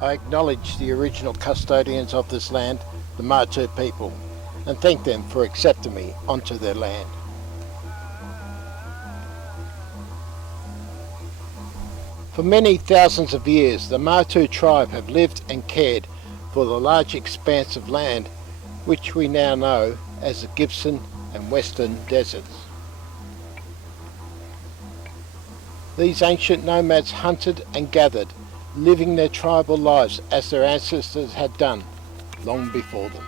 I acknowledge the original custodians of this land, the Martu people, and thank them for accepting me onto their land. For many thousands of years, the Martu tribe have lived and cared for the large expanse of land which we now know as the Gibson and Western Deserts. These ancient nomads hunted and gathered, living their tribal lives as their ancestors had done long before them.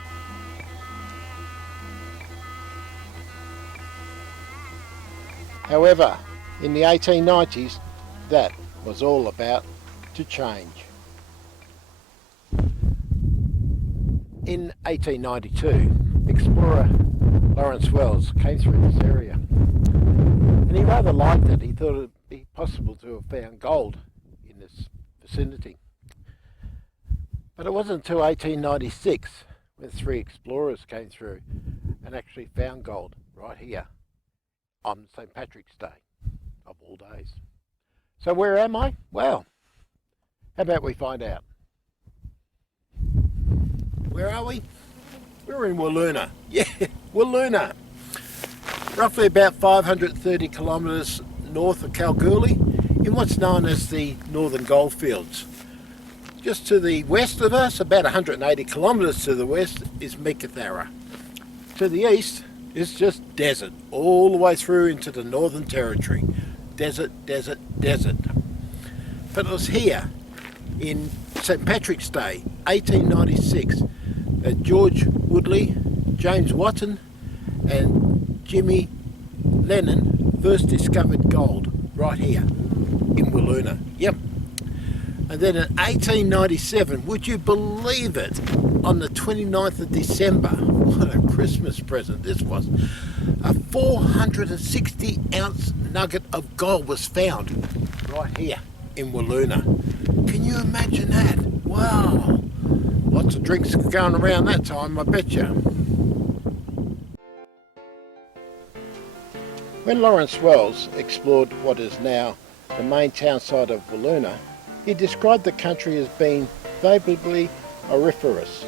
However, in the 1890s, that was all about to change. In 1892, explorer Lawrence Wells came through this area, and he rather liked it. He thought it would be possible to have found gold in this vicinity. But it wasn't until 1896 when 3 explorers came through and actually found gold right here on St. Patrick's Day, of all days. So where am I? Well, how about we find out? Where are we? We're in Wiluna. Yeah, Wiluna. Roughly about 530 kilometres north of Kalgoorlie, in what's known as the Northern Goldfields. Just to the west of us, about 180 kilometres to the west, is Meekatharra. To the east is just desert, all the way through into the Northern Territory. Desert, desert, desert. But it was here, in St. Patrick's Day, 1896, that George Woodley, James Watton and Jimmy Lennon first discovered gold right here in Wiluna. Yep. And then in 1897, would you believe it, on the 29th of December, what a Christmas present this was, a 460 ounce nugget of gold was found right here in Wiluna. Can you imagine that? Wow! Lots of drinks going around that time, I bet you. When Lawrence Wells explored what is now the main town site of Wiluna, he described the country as being favourably auriferous,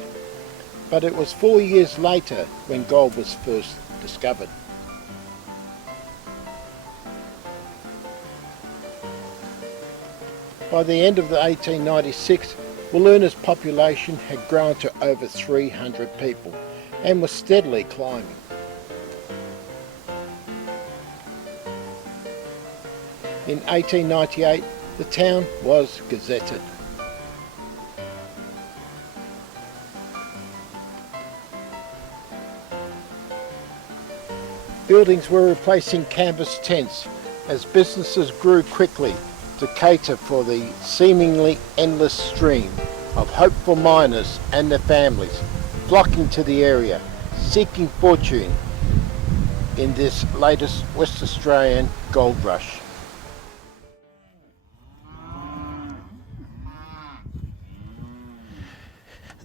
but it was 4 years later when gold was first discovered. By the end of the 1896, Wiluna's population had grown to over 300 people and was steadily climbing. In 1898, the town was gazetted. Buildings were replacing canvas tents as businesses grew quickly to cater for the seemingly endless stream of hopeful miners and their families flocking to the area, seeking fortune in this latest West Australian gold rush.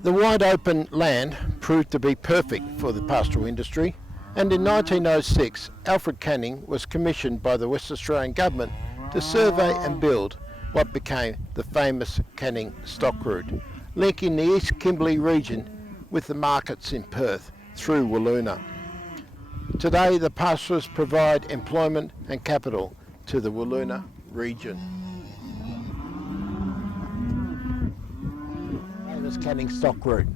The wide open land proved to be perfect for the pastoral industry, and in 1906 Alfred Canning was commissioned by the West Australian Government to survey and build what became the famous Canning Stock Route, linking the East Kimberley region with the markets in Perth through Wiluna. Today the pastoralists provide employment and capital to the Wiluna region. Famous Canning Stock Route.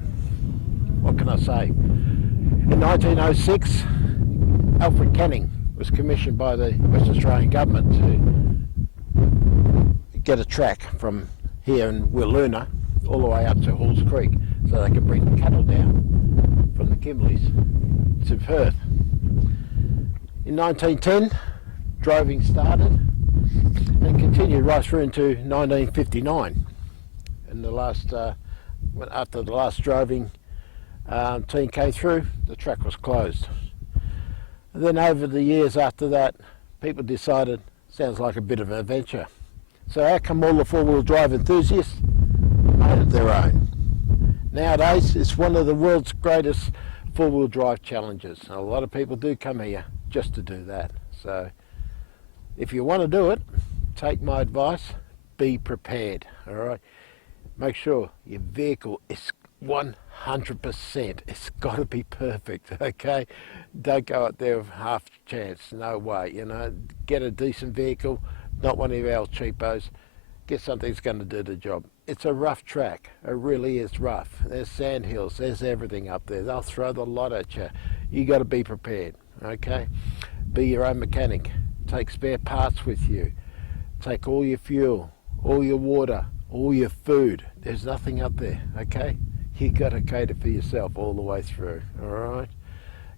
What can I say? In 1906, Alfred Canning was commissioned by the West Australian Government to get a track from here in Wiluna all the way up to Halls Creek so they can bring cattle down from the Kimberleys to Perth. In 1910, droving started and continued right through into 1959. And after the last droving team came through, the track was closed. And then over the years after that, people decided, sounds like a bit of an adventure. So how come all the four-wheel drive enthusiasts made it their own? Nowadays, it's one of the world's greatest four-wheel drive challenges. A lot of people do come here just to do that. So if you want to do it, take my advice, be prepared, all right? make sure your vehicle is 100%. It's got to be perfect, okay? Don't go out there with half chance, no way, you know. Get a decent vehicle, not one of our cheapos. Get something that's going to do the job. It's a rough track, it really is rough. There's sand hills, there's everything up there. They'll throw the lot at you. You got to be prepared, okay? Be your own mechanic. Take spare parts with you. Take all your fuel, all your water, all your food. There's nothing up there, okay? You got to cater for yourself all the way through, all right?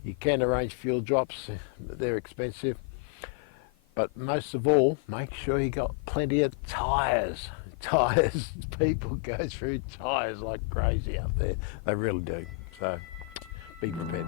You can arrange fuel drops, they're expensive. But most of all, make sure you got plenty of tyres. Tyres, people go through tyres like crazy up there. They really do, so be prepared.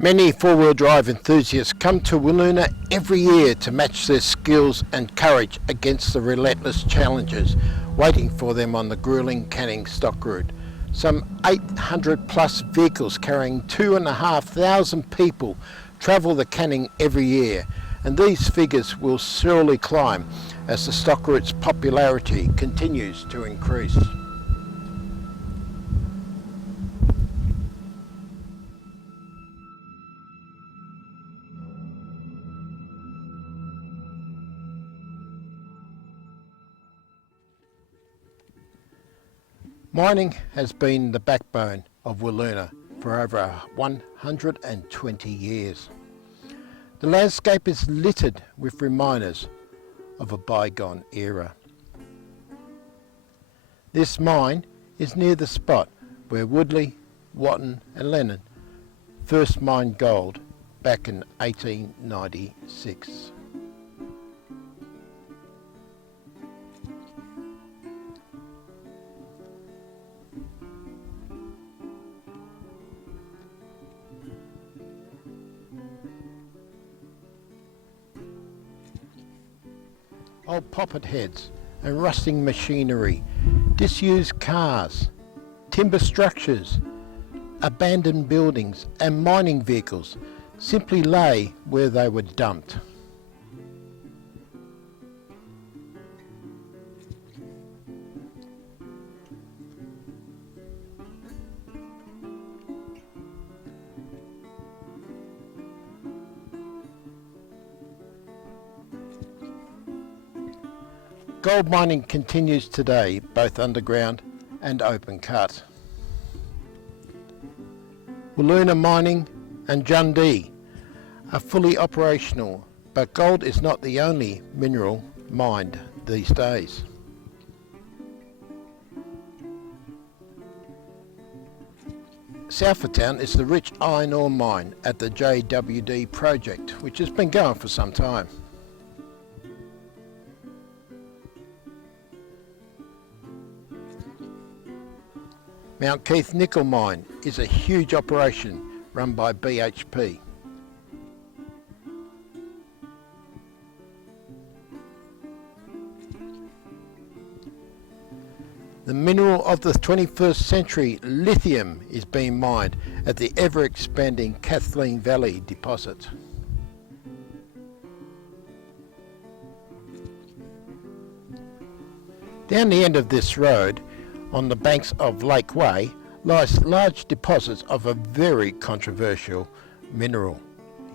Many four-wheel drive enthusiasts come to Wiluna every year to match their skills and courage against the relentless challenges waiting for them on the grueling Canning stock route. Some 800 plus vehicles carrying 2,500 people travel the Canning every year, and these figures will surely climb as the stock route's popularity continues to increase. Mining has been the backbone of Wiluna for over 120 years. The landscape is littered with reminders of a bygone era. This mine is near the spot where Woodley, Watton and Lennon first mined gold back in 1896. Old poppet heads and rusting machinery, disused cars, timber structures, abandoned buildings and mining vehicles simply lay where they were dumped. Gold mining continues today, both underground and open cut. Wiluna Mining and Jundee are fully operational, but gold is not the only mineral mined these days. South of town is the rich iron ore mine at the JWD project, which has been going for some time. Mount Keith Nickel Mine is a huge operation run by BHP. The mineral of the 21st century, lithium, is being mined at the ever-expanding Kathleen Valley deposit. Down the end of this road, on the banks of Lake Way, lies large deposits of a very controversial mineral,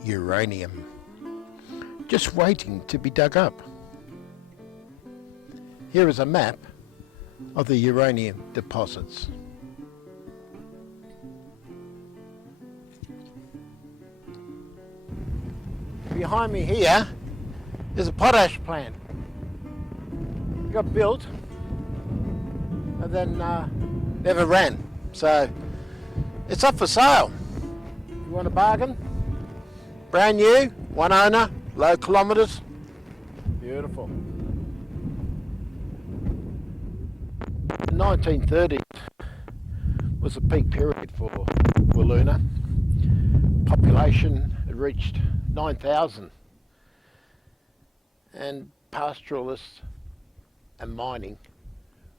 uranium, just waiting to be dug up. Here is a map of the uranium deposits. Behind me here is a potash plant. It got built and then never ran. So it's up for sale. You want a bargain? Brand new, one owner, low kilometres. Beautiful. The 1930s was a peak period for Wiluna. Population had reached 9,000, and pastoralists and mining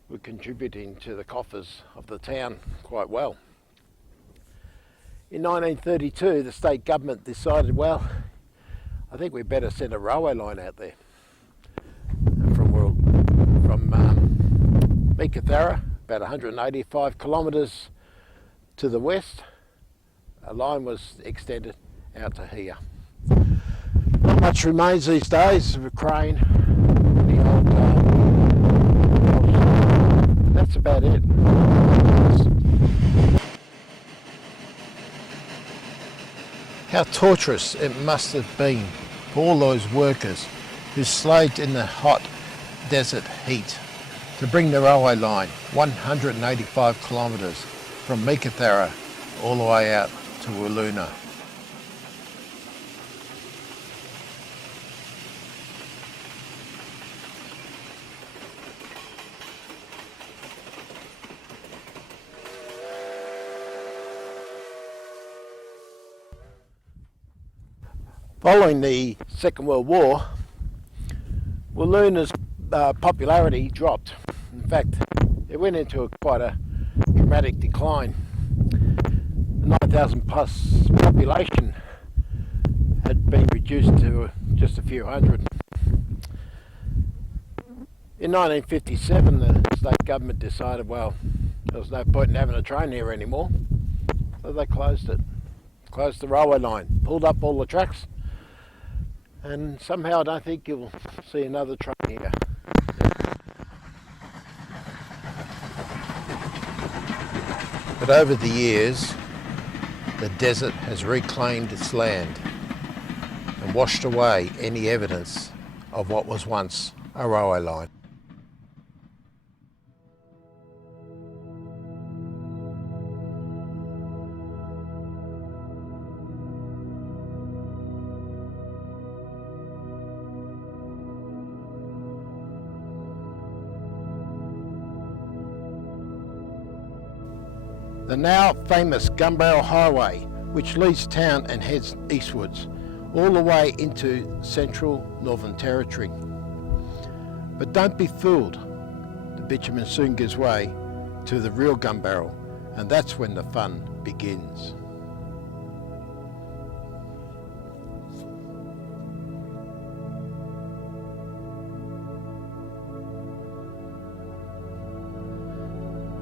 were contributing to the coffers of the town quite well. In 1932, the state government decided, well, I think we better send a railway line out there. And from Meekatharra, about 185 kilometres to the west, a line was extended out to here. Not much remains these days of a crane, the old that's about it. How torturous it must have been for all those workers who slaved in the hot desert heat to bring the railway line 185 kilometres from Meekatharra all the way out to Wiluna. Following the Second World War, Wiluna's popularity dropped. In fact, it went into quite a dramatic decline. The 9,000 plus population had been reduced to just a few hundred. In 1957, the state government decided, well, there was no point in having a train here anymore, so they closed it. Closed the railway line, pulled up all the tracks, and somehow I don't think you'll see another train here. But over the years, the desert has reclaimed its land and washed away any evidence of what was once a railway line. The now famous Gun Barrel Highway, which leaves town and heads eastwards, all the way into central Northern Territory. But don't be fooled, the bitumen soon gives way to the real Gun Barrel, and that's when the fun begins.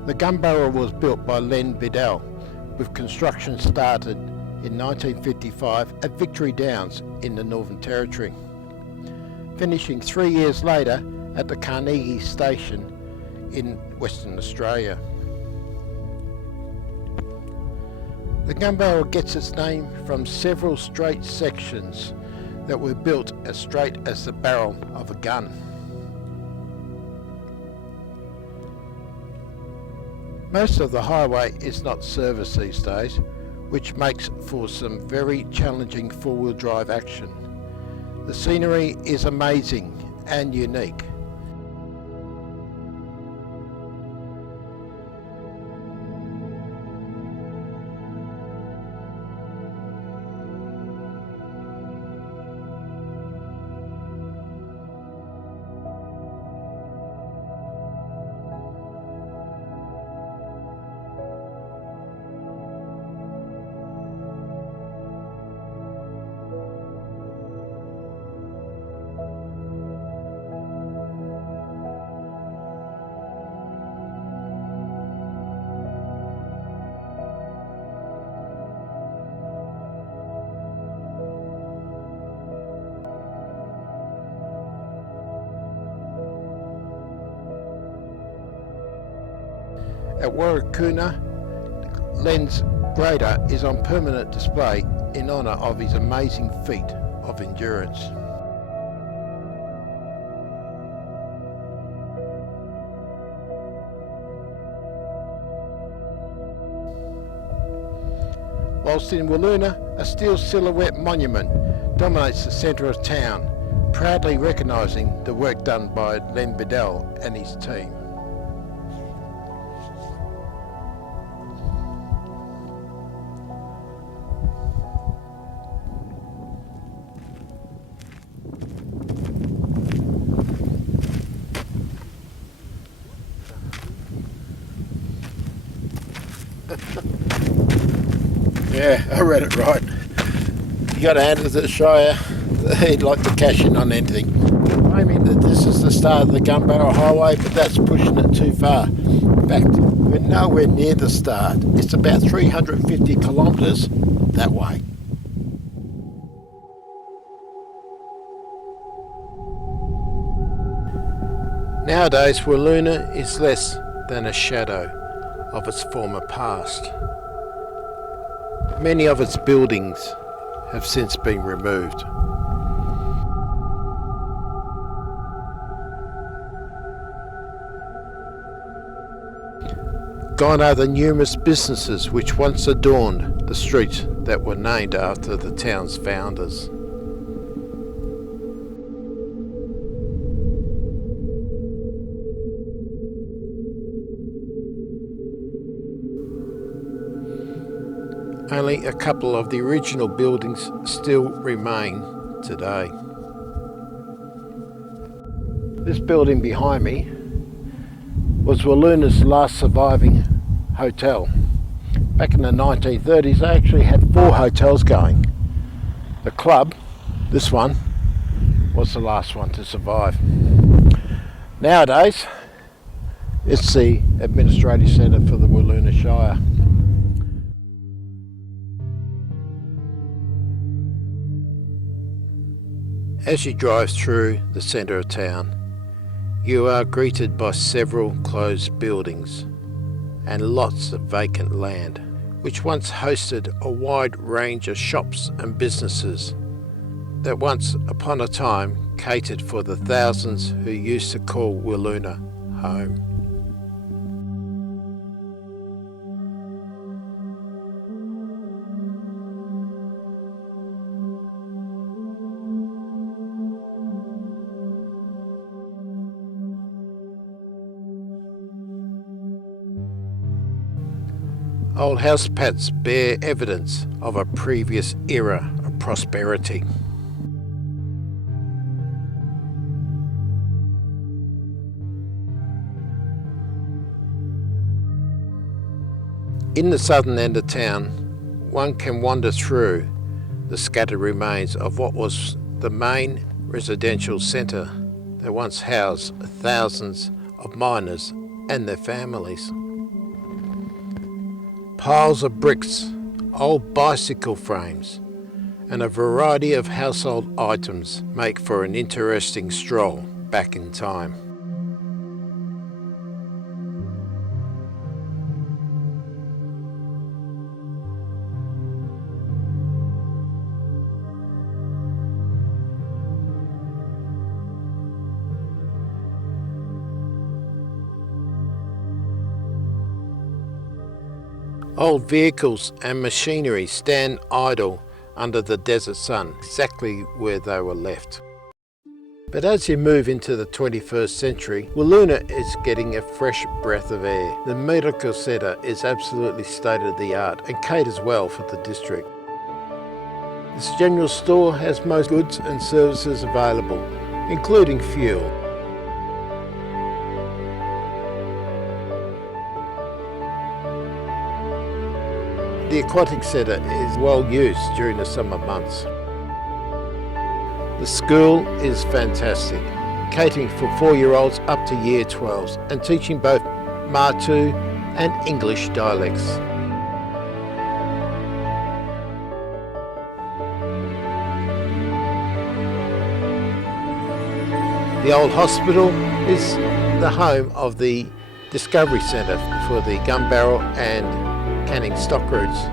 The gun barrel was built by Len Biddell, with construction started in 1955 at Victory Downs in the Northern Territory, finishing 3 years later at the Carnegie Station in Western Australia. The gun barrel gets its name from several straight sections that were built as straight as the barrel of a gun. Most of the highway is not serviced these days, which makes for some very challenging four-wheel drive action. The scenery is amazing and unique. At Warrakuna, Len's grader is on permanent display in honour of his amazing feat of endurance. Whilst in Wiluna, a steel silhouette monument dominates the centre of town, proudly recognising the work done by Len Biddell and his team. Yeah, I read it right. You got to hand it to the Shire. He'd like to cash in on anything. Claiming that this is the start of the Gun Barrel Highway, but that's pushing it too far. In fact, we're nowhere near the start. It's about 350 kilometres that way. Nowadays, Wiluna is less than a shadow of its former past. Many of its buildings have since been removed. Gone are the numerous businesses which once adorned the streets that were named after the town's founders. Only a couple of the original buildings still remain today. This building behind me was Wiluna's last surviving hotel. Back in the 1930s, they actually had 4 hotels going. The club, this one, was the last one to survive. Nowadays, it's the administrative centre for the Wiluna Shire. As you drive through the centre of town, you are greeted by several closed buildings and lots of vacant land, which once hosted a wide range of shops and businesses that once upon a time catered for the thousands who used to call Wiluna home. Old house pats bear evidence of a previous era of prosperity. In the southern end of town, one can wander through the scattered remains of what was the main residential centre that once housed thousands of miners and their families. Piles of bricks, old bicycle frames, and a variety of household items make for an interesting stroll back in time. Old vehicles and machinery stand idle under the desert sun, exactly where they were left. But as you move into the 21st century, Wiluna is getting a fresh breath of air. The medical centre is absolutely state-of-the-art and caters well for the district. This general store has most goods and services available, including fuel. The aquatic centre is well used during the summer months. The school is fantastic, catering for 4-year-olds up to year 12s and teaching both Martu and English dialects. The old hospital is the home of the Discovery Centre for the gun barrel and canning stock routes.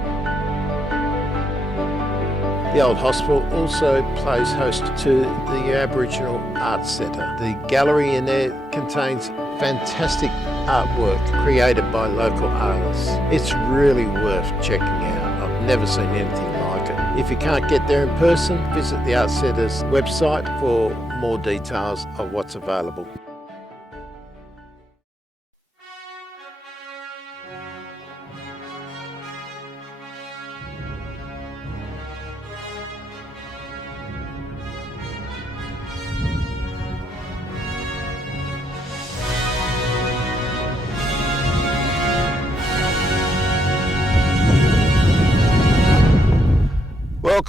The old hospital also plays host to the Aboriginal Arts Centre. The gallery in there contains fantastic artwork created by local artists. It's really worth checking out. I've never seen anything like it. If you can't get there in person, visit the Arts Centre's website for more details of what's available.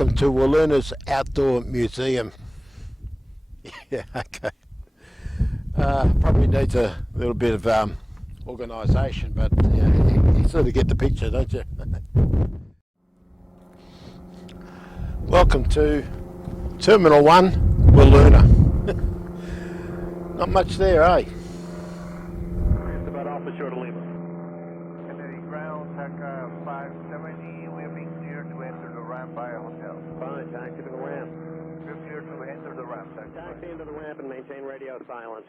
Welcome to Willuna's Outdoor Museum. Yeah, okay. Probably needs a little bit of organisation, but you sort of get the picture, don't you? Welcome to Terminal 1, Willuna. Not much there, eh? It's about Alpha Short of Lima. Kennedy ground, TACA 570, we are being cleared to enter the ramp by a hotel. Fine, taxi to the ramp. We're cleared to enter the ramp, Taxi into the ramp and maintain radio silence.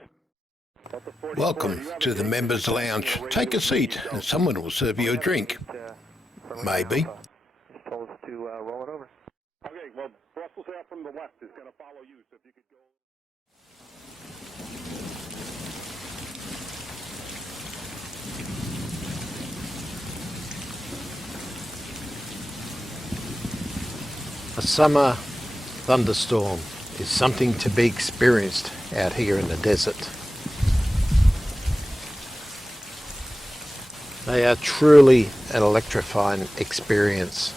Welcome to the Members Lounge. Take a seat and someone will serve you a drink. Maybe. Just told us to roll it over. Okay, well, Brussels Air from the left is going to follow you, so if you could go... A summer thunderstorm is something to be experienced out here in the desert. They are truly an electrifying experience.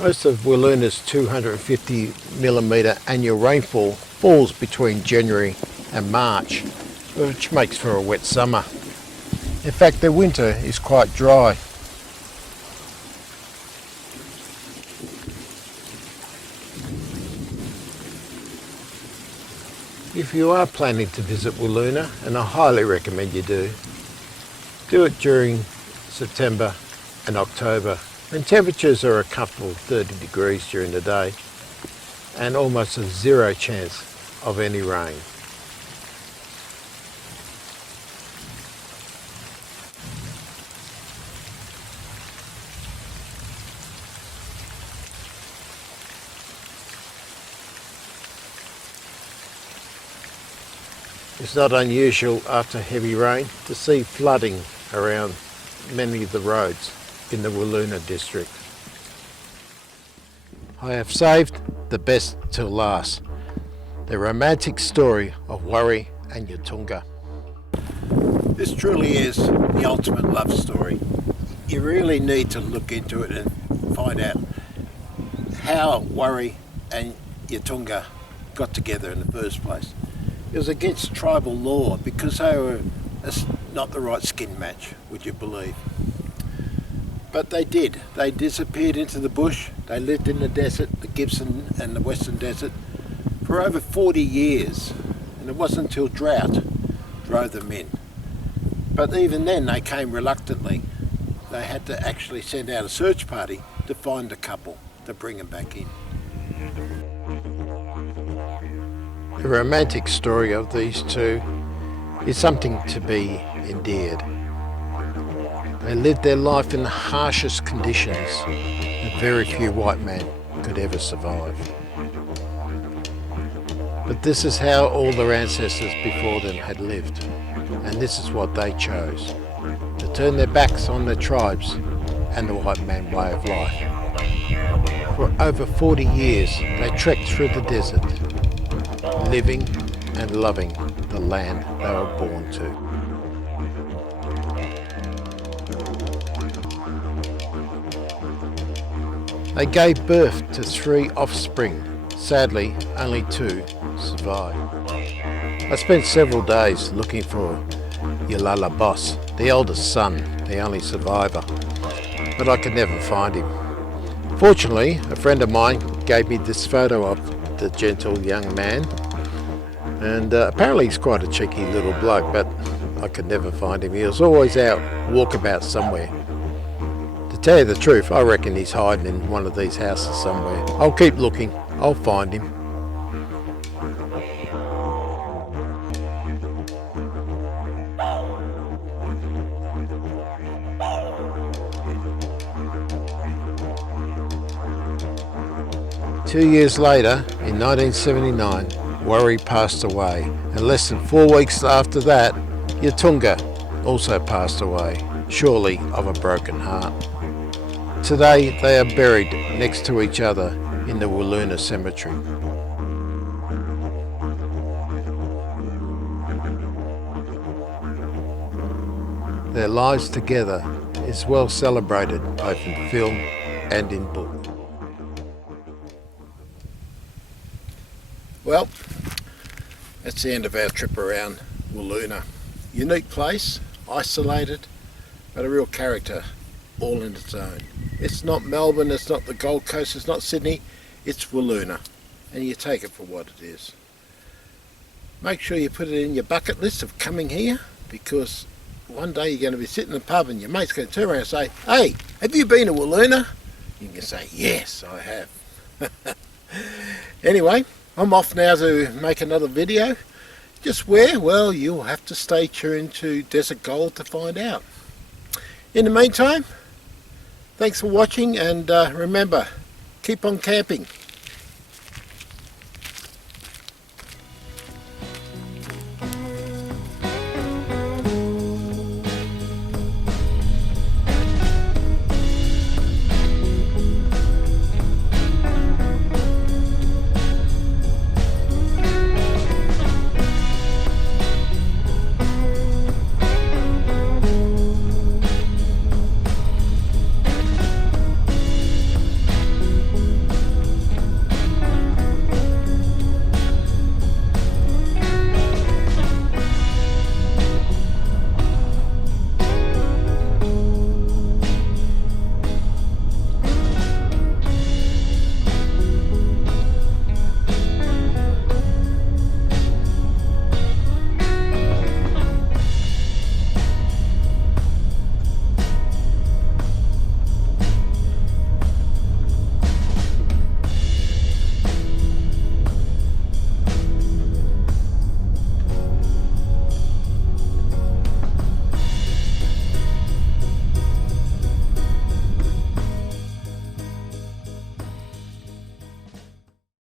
Most of Willuna's 250mm annual rainfall falls between January and March, which makes for a wet summer. In fact, the winter is quite dry. If you are planning to visit Willuna, and I highly recommend you do it during September and October, when temperatures are a comfortable 30 degrees during the day and almost a zero chance of any rain. It's not unusual after heavy rain to see flooding around many of the roads in the Willuna district. I have saved the best till last, the romantic story of Worry and Yatunga. This truly is the ultimate love story. You really need to look into it and find out how Worry and Yatunga got together in the first place. It was against tribal law because they were not the right skin match, would you believe? But they did. They disappeared into the bush. They lived in the desert, the Gibson and the Western Desert, for over 40 years. And it wasn't until drought drove them in. But even then they came reluctantly. They had to actually send out a search party to find a couple to bring them back in. The romantic story of these two is something to be endeared. They lived their life in the harshest conditions that very few white men could ever survive. But this is how all their ancestors before them had lived, and this is what they chose, to turn their backs on their tribes and the white man way of life. For over 40 years they trekked through the desert, living and loving the land they were born to. They gave birth to 3 offspring. Sadly, only 2 survived. I spent several days looking for Yalala Boss, the eldest son, the only survivor, but I could never find him. Fortunately, a friend of mine gave me this photo of the gentle young man, and apparently he's quite a cheeky little bloke, but I could never find him. He was always out walkabout somewhere. To tell you the truth, I reckon he's hiding in one of these houses somewhere. I'll keep looking, I'll find him. Two years later, in 1979, Worry passed away, and less than 4 weeks after that, Yatunga also passed away, surely of a broken heart. Today they are buried next to each other in the Willuna Cemetery. Their lives together is is well celebrated both in film and in book. Well, that's the end of our trip around Wiluna. Unique place, isolated, but a real character all in its own. It's not Melbourne, it's not the Gold Coast, it's not Sydney, it's Wiluna, and you take it for what it is. Make sure you put it in your bucket list of coming here, because one day you're going to be sitting in the pub and your mate's going to turn around and say, "Hey, have you been to Wiluna?" You can say, "Yes, I have." Anyway, I'm off now to make another video. Just where? Well, you'll have to stay tuned to Desert Gold to find out. In the meantime, thanks for watching, and remember, keep on camping.